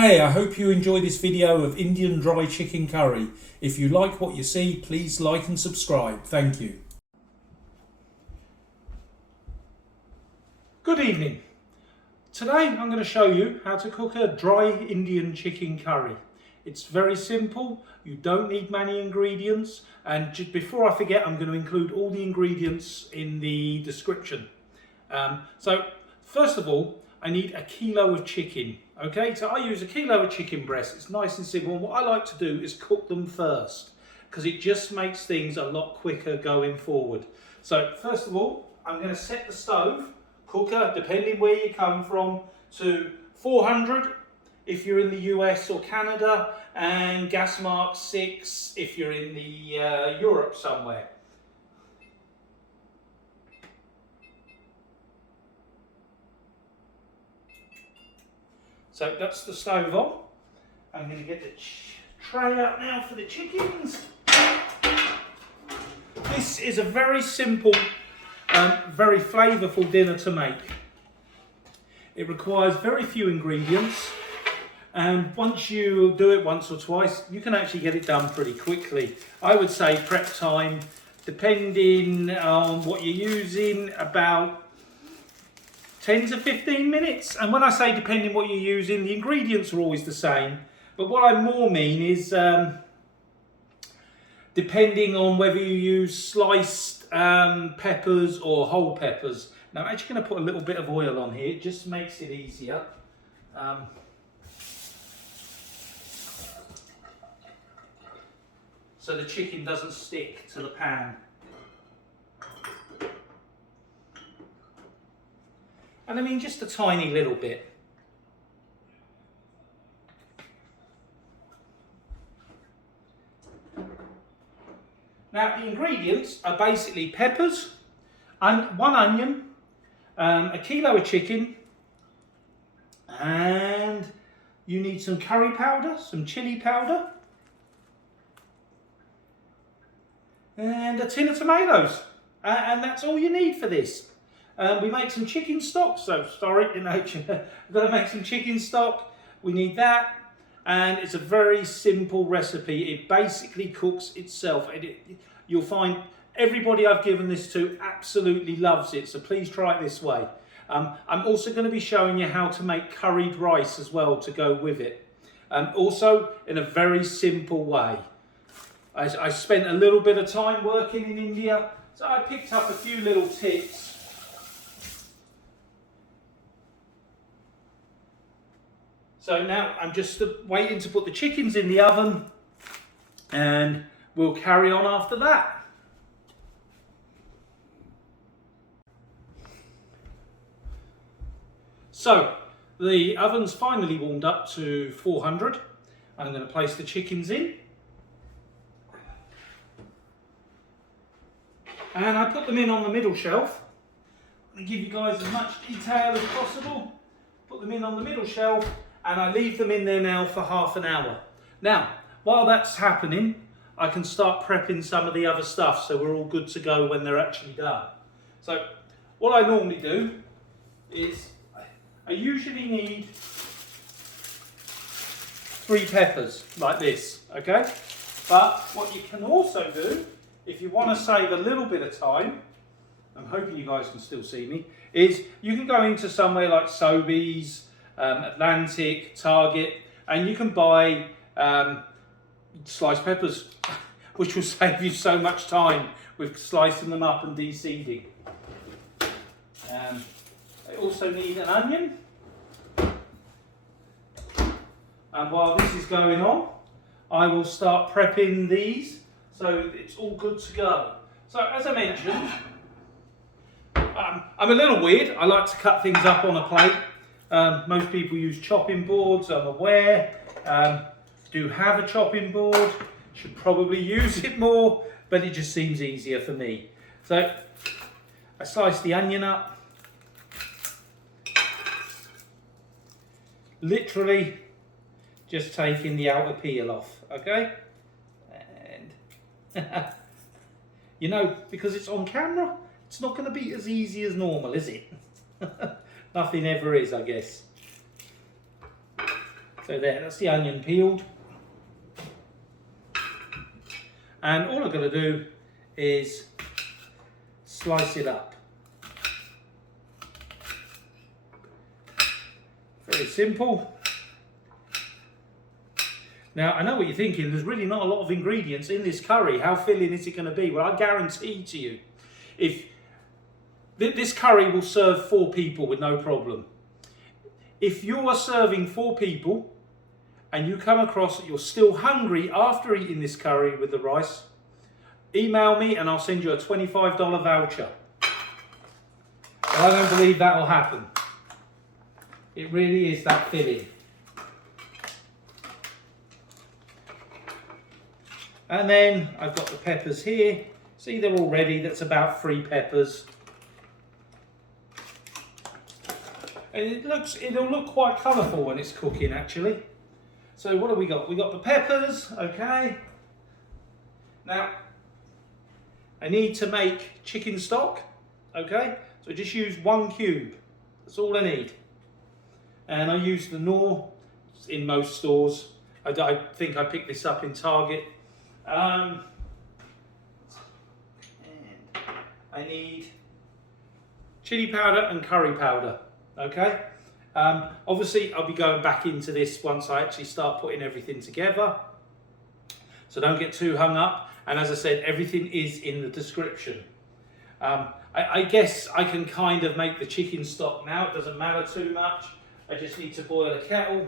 Hey, I hope you enjoy this video of Indian dry chicken curry. If you like what you see, please like and subscribe. Thank you. Good evening. Today I'm going to show you how to cook a dry Indian chicken curry. It's very simple, you don't need many ingredients, and just before I forget, I'm going to include all the ingredients in the description. So first of all, I need a kilo of chicken. Okay, so I use a kilo of chicken breast. It's nice and simple. And what I like to do is cook them first, because it just makes things a lot quicker going forward. So first of all, I'm going to set the stove, cooker, depending where you come from, to 400 if you're in the US or Canada, and gas mark 6 if you're in the Europe somewhere. So that's the stove on. I'm going to get the tray out now for the chickens. This is a very simple, very flavorful dinner to make. It requires very few ingredients, and once you do it once or twice, you can actually get it done pretty quickly. I would say prep time, depending on what you're using, about 10 to 15 minutes. And when I say depending what you're using, the ingredients are always the same. But what I more mean is depending on whether you use sliced peppers or whole peppers. Now I'm actually going to put a little bit of oil on here. It just makes it easier. So the chicken doesn't stick to the pan. And I mean just a tiny little bit. Now the ingredients are basically peppers, and 1 onion, a kilo of chicken, and you need some curry powder, some chili powder, and a tin of tomatoes. And that's all you need for this. We make some chicken stock, so sorry, we've got to make some chicken stock. We need that, and it's a very simple recipe. It basically cooks itself. You'll find everybody I've given this to absolutely loves it, so please try it this way. I'm also going to be showing you how to make curried rice as well to go with it, also in a very simple way. I spent a little bit of time working in India, so I picked up a few little tips. So now I'm just waiting to put the chickens in the oven, and we'll carry on after that. So the oven's finally warmed up to 400. I'm going to place the chickens in. And I put them in on the middle shelf. I'm going to give you guys as much detail as possible. Put them in on the middle shelf. And I leave them in there now for half an hour. Now, while that's happening, I can start prepping some of the other stuff so we're all good to go when they're actually done. So, what I normally do is, I usually need 3 peppers, like this, okay? But what you can also do, if you want to save a little bit of time, I'm hoping you guys can still see me, is you can go into somewhere like Sobeys, Atlantic, Target, and you can buy sliced peppers, which will save you so much time with slicing them up and de-seeding. I also need an onion, and while this is going on, I will start prepping these so it's all good to go. So as I mentioned, I'm a little weird. I like to cut things up on a plate. Most people use chopping boards, I'm aware. Do have a chopping board, should probably use it more, but it just seems easier for me. So I slice the onion up, literally just taking the outer peel off, okay? And you know, because it's on camera, it's not going to be as easy as normal, is it? Nothing ever is, I guess. So there, that's the onion peeled. And all I've got to do is slice it up. Very simple. Now, I know what you're thinking, there's really not a lot of ingredients in this curry. How filling is it going to be? Well, I guarantee to you, if this curry will serve 4 people with no problem. If you are serving 4 people and you come across that you're still hungry after eating this curry with the rice, email me and I'll send you a $25 voucher. But I don't believe that will happen. It really is that filling. And then I've got the peppers here. See, they're all ready. That's about 3 peppers. And it'll look quite colourful when it's cooking, actually. So what have we got? We got the peppers, okay. Now, I need to make chicken stock, okay. So just use 1 cube. That's all I need. And I use the Knorr in most stores. I think I picked this up in Target. And I need chili powder and curry powder, okay? Obviously, I'll be going back into this once I actually start putting everything together. So don't get too hung up. And as I said, everything is in the description. I guess I can kind of make the chicken stock now. It doesn't matter too much. I just need to boil a kettle.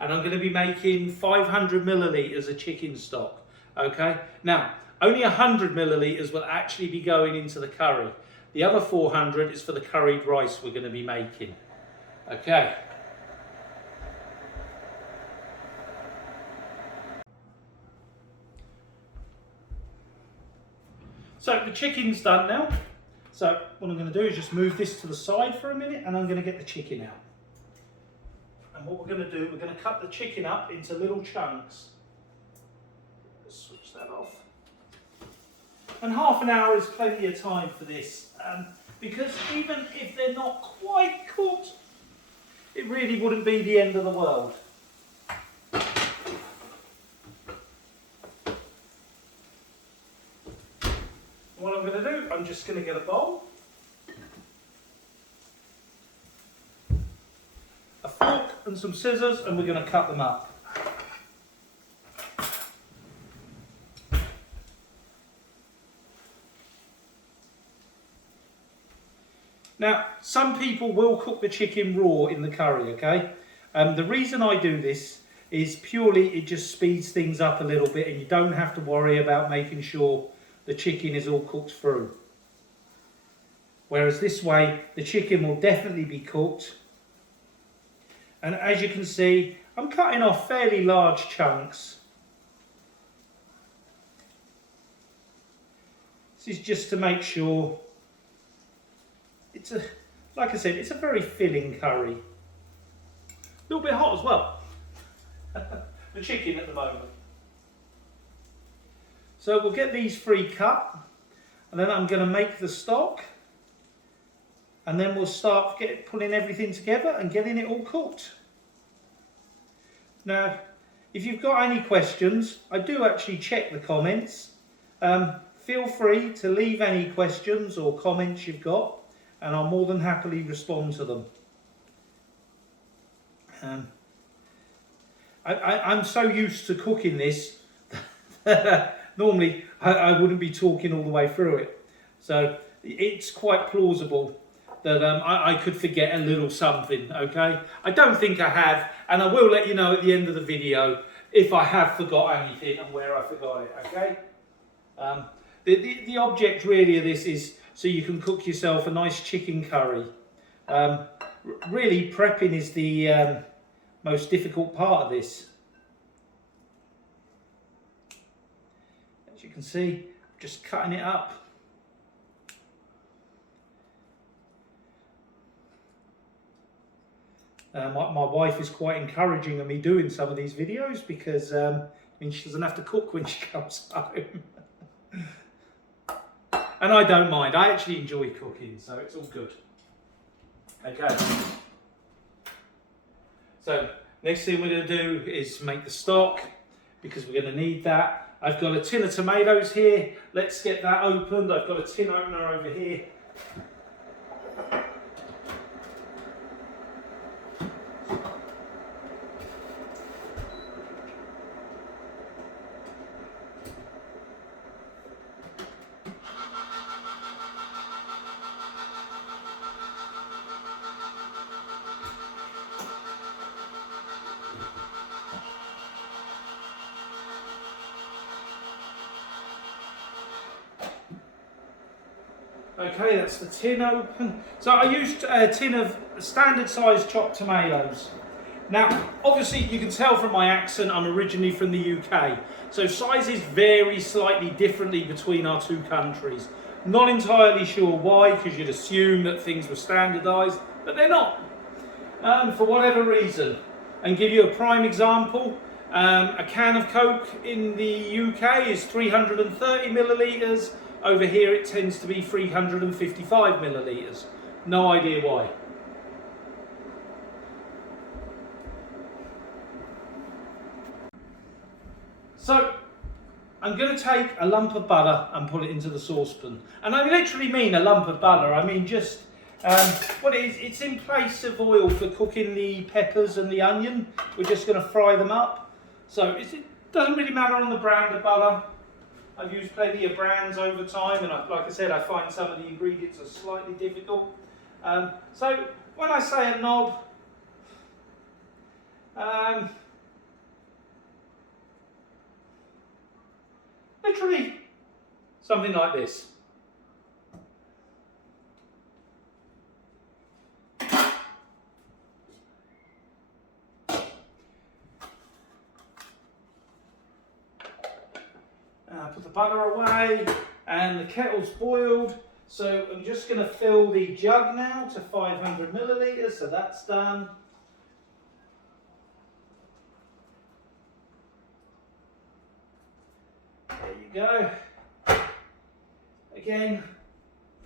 And I'm going to be making 500 millilitres of chicken stock. Okay, now only 100 millilitres will actually be going into the curry. The other 400 is for the curried rice we're going to be making. Okay. So the chicken's done now. So what I'm going to do is just move this to the side for a minute and I'm going to get the chicken out. And what we're going to do, we're going to cut the chicken up into little chunks. Switch that off. And half an hour is plenty of time for this, because even if they're not quite cooked, it really wouldn't be the end of the world. What I'm going to do, I'm just going to get a bowl, a fork and some scissors, and we're going to cut them up. Now, some people will cook the chicken raw in the curry, okay? The reason I do this is purely it just speeds things up a little bit and you don't have to worry about making sure the chicken is all cooked through. Whereas this way, the chicken will definitely be cooked. And as you can see, I'm cutting off fairly large chunks. This is just to make sure like I said, it's a very filling curry. A little bit hot as well. The chicken at the moment. So we'll get these 3 cut, and then I'm going to make the stock, and then we'll start putting everything together and getting it all cooked. Now, if you've got any questions, I do actually check the comments. Feel free to leave any questions or comments you've got, and I'll more than happily respond to them. I'm so used to cooking this, normally I wouldn't be talking all the way through it. So it's quite plausible that I could forget a little something, okay? I don't think I have, and I will let you know at the end of the video if I have forgot anything and where I forgot it, okay? The object really of this is so you can cook yourself a nice chicken curry. Really, prepping is the most difficult part of this. As you can see, just cutting it up. My wife is quite encouraging of me doing some of these videos because she doesn't have to cook when she comes home. And I don't mind. I actually enjoy cooking, so it's all good. Okay. So Next thing we're going to do is make the stock, because we're going to need that. I've got a tin of tomatoes here. Let's get that opened. I've got a tin opener over here. Okay, that's the tin open. So I used a tin of standard size chopped tomatoes. Now, obviously you can tell from my accent I'm originally from the UK. So sizes vary slightly differently between our two countries. Not entirely sure why, because you'd assume that things were standardised, but they're not. For whatever reason. And give you a prime example, a can of Coke in the UK is 330 millilitres. Over here it tends to be 355 millilitres. No idea why. So I'm going to take a lump of butter and put it into the saucepan. And I literally mean a lump of butter. I mean just what it is, it's in place of oil for cooking the peppers and the onion. We're just going to fry them up. So it doesn't really matter on the brand of butter. I've used plenty of brands over time, and like I said, I find some of the ingredients are slightly difficult. So when I say a knob, literally something like this. Put the butter away, and the kettle's boiled. So I'm just going to fill the jug now to 500 millilitres, so that's done. There you go. Again,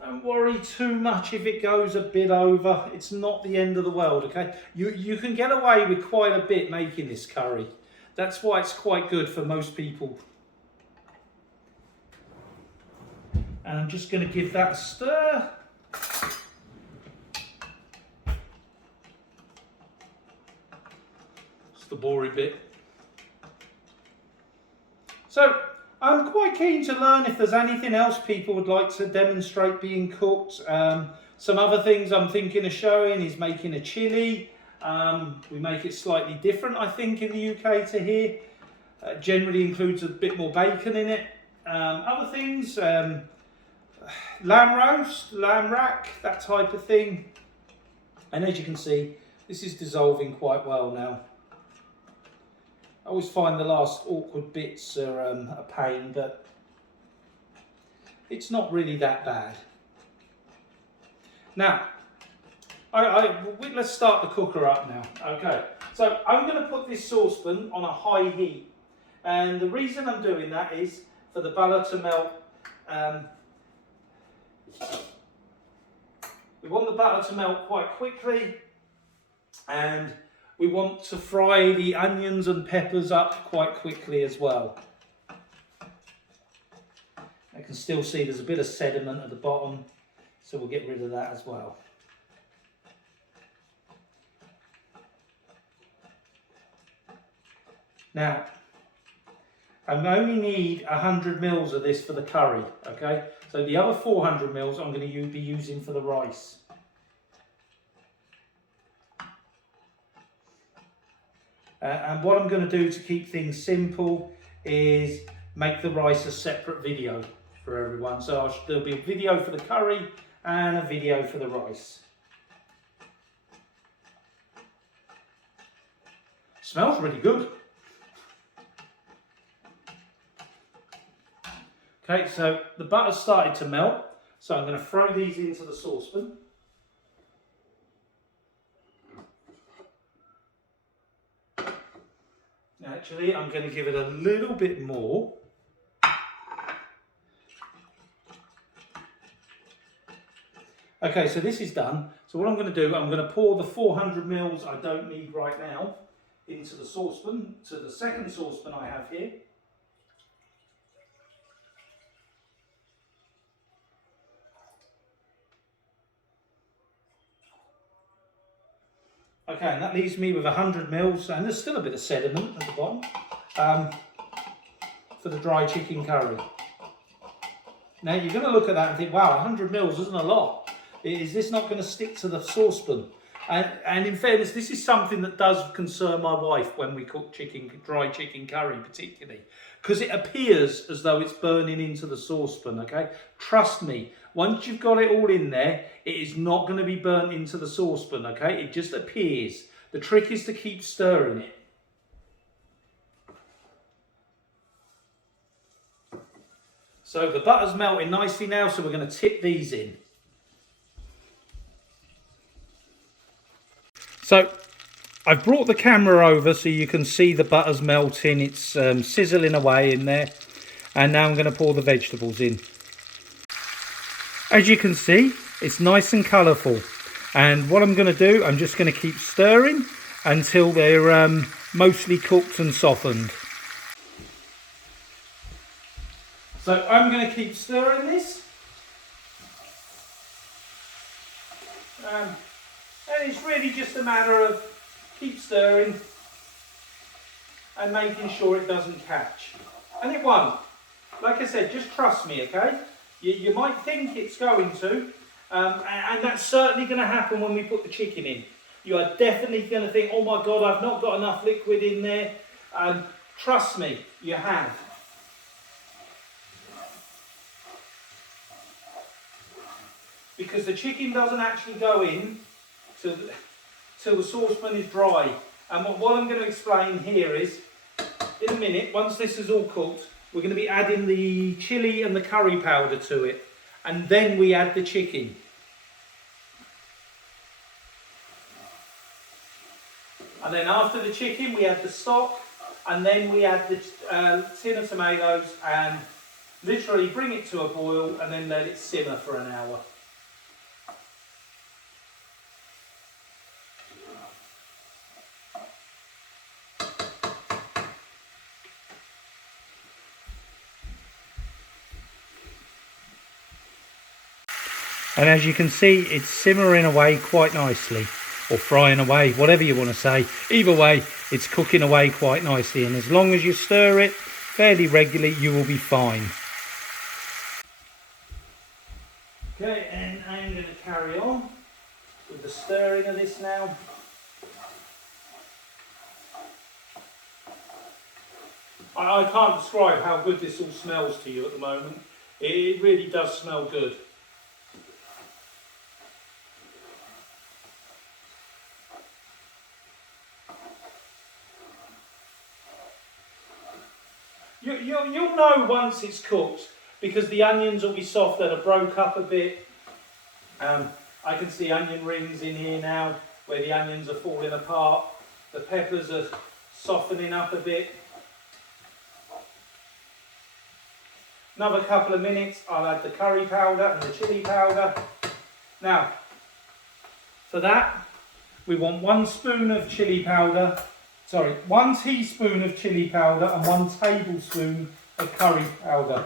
don't worry too much if it goes a bit over. It's not the end of the world, okay? You can get away with quite a bit making this curry. That's why it's quite good for most people. And I'm just going to give that a stir. It's the boring bit. So I'm quite keen to learn if there's anything else people would like to demonstrate being cooked. Some other things I'm thinking of showing is making a chilli. We make it slightly different, I think, in the UK to here. Generally includes a bit more bacon in it. Other things, lamb roast, lamb rack, that type of thing. And as you can see, this is dissolving quite well now. I always find the last awkward bits are a pain, but it's not really that bad. Now, let's start the cooker up now. Okay, so I'm going to put this saucepan on a high heat. And the reason I'm doing that is for the butter to melt. We want the butter to melt quite quickly, and we want to fry the onions and peppers up quite quickly as well. I can still see there's a bit of sediment at the bottom, so we'll get rid of that as well. Now, I only need 100 mils of this for the curry, okay? So the other 400 mils I'm going to be using for the rice. And what I'm going to do to keep things simple is make the rice a separate video for everyone. So there'll be a video for the curry and a video for the rice. Smells really good. Okay, so the butter's started to melt, so I'm going to throw these into the saucepan. Actually, I'm going to give it a little bit more. Okay, so this is done. So what I'm going to do, I'm going to pour the 400 mils I don't need right now into the saucepan, to the second saucepan I have here. Okay, and that leaves me with 100 mils, and there's still a bit of sediment at the bottom, for the dry chicken curry. Now you're going to look at that and think, wow, 100 mils isn't a lot. Is this not going to stick to the saucepan? And in fairness, this is something that does concern my wife when we cook dry chicken curry particularly, because it appears as though it's burning into the saucepan, okay? Trust me, once you've got it all in there, it is not going to be burnt into the saucepan, okay? It just appears. The trick is to keep stirring it. So the butter's melting nicely now, so we're going to tip these in. So I've brought the camera over so you can see the butter's melting. It's sizzling away in there. And now I'm going to pour the vegetables in. As you can see, it's nice and colourful. And what I'm going to do, I'm just going to keep stirring until they're mostly cooked and softened. So I'm going to keep stirring this. And it's really just a matter of keep stirring and making sure it doesn't catch. And it won't. Like I said, just trust me, okay? You might think it's going to, and that's certainly going to happen when we put the chicken in. You are definitely going to think, oh my God, I've not got enough liquid in there. Trust me, you have. Because the chicken doesn't actually go in till the saucepan is dry. And what I'm going to explain here is, in a minute, once this is all cooked, we're going to be adding the chilli and the curry powder to it. And then we add the chicken. And then after the chicken, we add the stock. And then we add the tin of tomatoes and literally bring it to a boil and then let it simmer for an hour. And as you can see, it's simmering away quite nicely, or frying away, whatever you want to say. Either way, it's cooking away quite nicely, and as long as you stir it fairly regularly, you will be fine. Okay, and I'm going to carry on with the stirring of this now. I can't describe how good this all smells to you at the moment. It really does smell good. You'll know once it's cooked because the onions will be soft, they'll have broke up a bit. I can see onion rings in here now where the onions are falling apart. The peppers are softening up a bit. Another couple of minutes, I'll add the curry powder and the chilli powder. Now, for that, we want 1 spoon of chilli powder. Sorry, 1 teaspoon of chilli powder and 1 tablespoon of curry powder.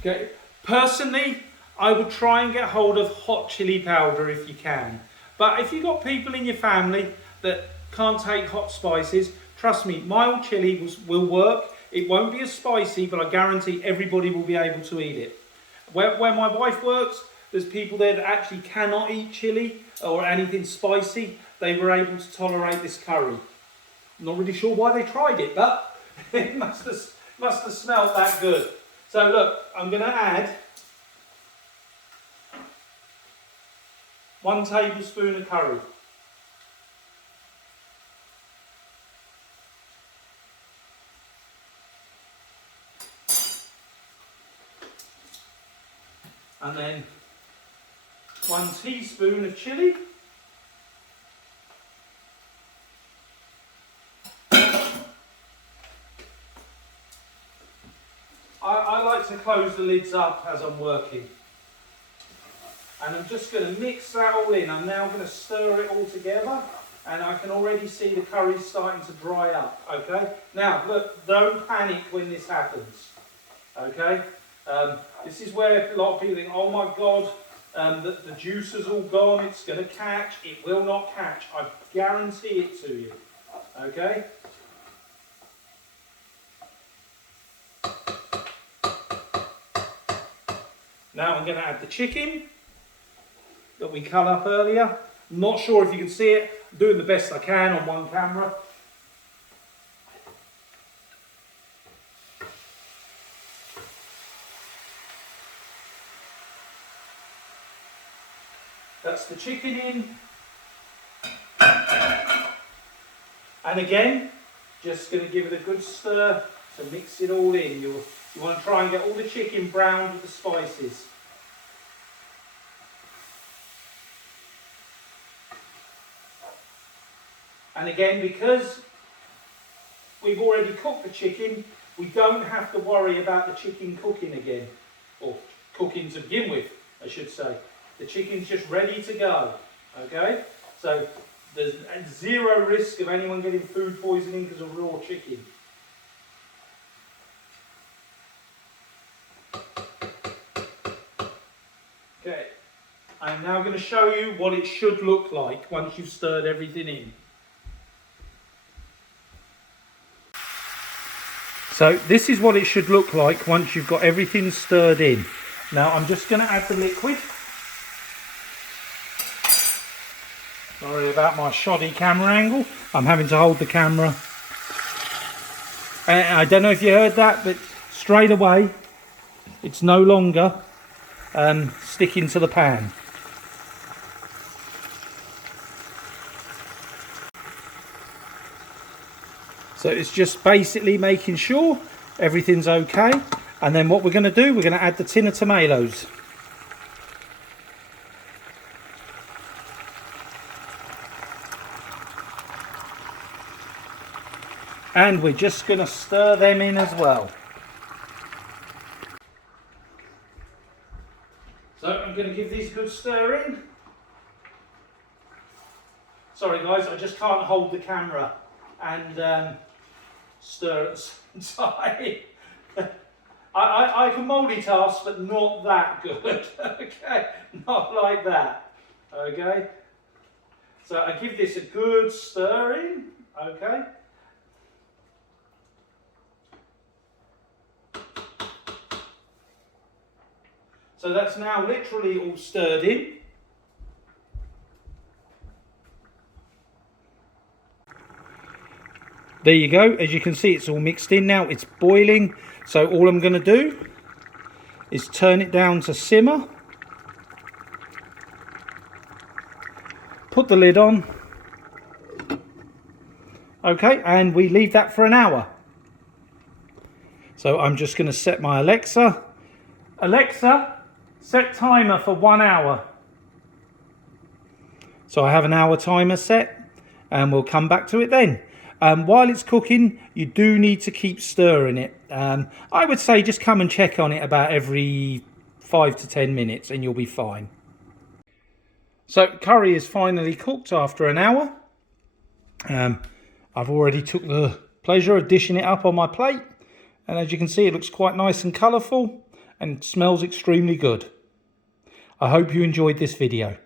Okay. Personally, I would try and get hold of hot chilli powder if you can. But if you've got people in your family that can't take hot spices, trust me, mild chilli will work. It won't be as spicy, but I guarantee everybody will be able to eat it. Where my wife works, there's people there that actually cannot eat chilli or anything spicy. They were able to tolerate this curry. I'm not really sure why they tried it, but it must have smelled that good. So look, I'm going to add 1 tablespoon of curry. And then 1 teaspoon of chilli. I like to close the lids up as I'm working. And I'm just going to mix that all in. I'm now going to stir it all together. and I can already see the curry starting to dry up, okay? Now, look, don't panic when this happens, okay? This is where a lot of people think, oh my God, the juice is all gone, it's going to catch. It will not catch, I guarantee it to you, okay? Now I'm going to add the chicken that we cut up earlier. I'm not sure if you can see it. I'm doing the best I can on one camera. That's the chicken in. And again, just going to give it a good stir to mix it all in. You want to try and get all the chicken browned with the spices. And again, because we've already cooked the chicken, we don't have to worry about the chicken cooking again. Or cooking to begin with, I should say. The chicken's just ready to go, okay? So there's zero risk of anyone getting food poisoning because of raw chicken. Okay, I'm now going to show you what it should look like once you've stirred everything in. So this is what it should look like once you've got everything stirred in. Now I'm just going to add the liquid. Sorry about my shoddy camera angle. I'm having to hold the camera. I don't know if you heard that, but straight away it's no longer sticking to the pan. So it's just basically making sure everything's okay. And then what we're going to do, we're going to add the tin of tomatoes. And we're just going to stir them in as well. So I'm going to give these a good stir in. Sorry guys, I just can't hold the camera and stir at the same time. I can multitask, but not that good. Okay, not like that. Okay, so I give this a good stir in. Okay. So that's now literally all stirred in. There you go. As you can see, it's all mixed in now. It's boiling. So all I'm going to do is turn it down to simmer. Put the lid on. Okay, and we leave that for an hour. So I'm just going to set my Alexa. Alexa, set timer for 1 hour. So I have an hour timer set, and we'll come back to it then. While it's cooking, you do need to keep stirring it. I would say just come and check on it about every 5 to 10 minutes and you'll be fine. So curry is finally cooked after an hour. I've already took the pleasure of dishing it up on my plate. And as you can see, it looks quite nice and colourful and smells extremely good. I hope you enjoyed this video.